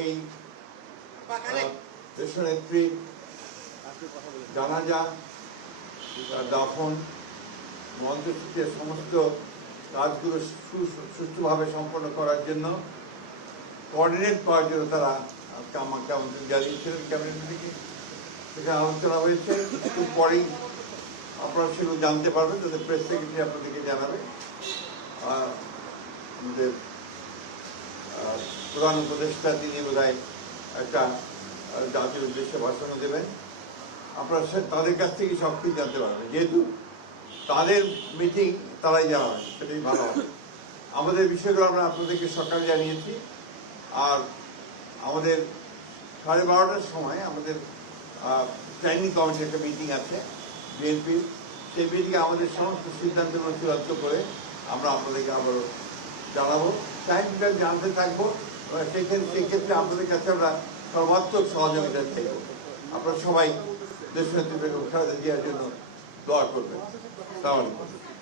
এই দেশনেত্রী জানাজা, দাফন, মন্ত্রসূচির সমস্ত কাজগুলো সুষ্ঠুভাবে সম্পন্ন করার জন্য কোঅর্ডিনেট করার জন্য তারা আমাকে আমন্ত্রণ জানিয়েছিলেন ক্যাবিনেট থেকে। সেখানে আলোচনা হয়েছে, একটু পরেই আপনারা সেগুলো জানতে পারবেন, তাদের প্রেস সেক্রেটারি আপনাদেরকে জানাবে। আমাদের প্রধান উপদেষ্টা তিনি বোধহয় একটা জাতির উদ্দেশ্যে ভাষণও দেবেন। আপনারা তাদের কাছ থেকে সব কিছু জানতে পারবেন, যেহেতু তাদের মিটিং তারাই জানাবেন, সেটাই ভালো হবে। আমাদের বিষয়গুলো আমরা আপনাদেরকে সকালে জানিয়েছি। আর আমাদের 12:30টার সময় আমাদের স্ট্যান্ডিং কমিটির একটা মিটিং আছে বিএনপির। সেই মিটিংয়ে আমাদের সমস্ত সিদ্ধান্তগুলো চূড়ান্ত করে আমরা আপনাদেরকে আবারও জানাবো, টাইমটা জানতে থাকবো। সেক্ষেত্রে আপনাদের কাছে আমরা সর্বাত্মক সহযোগিতা চাইব। আপনারা সবাই দেশনেত্রী বেগম খালেদা জিয়ার জন্য দোয়া করবেন। আসসালামু আলাইকুম।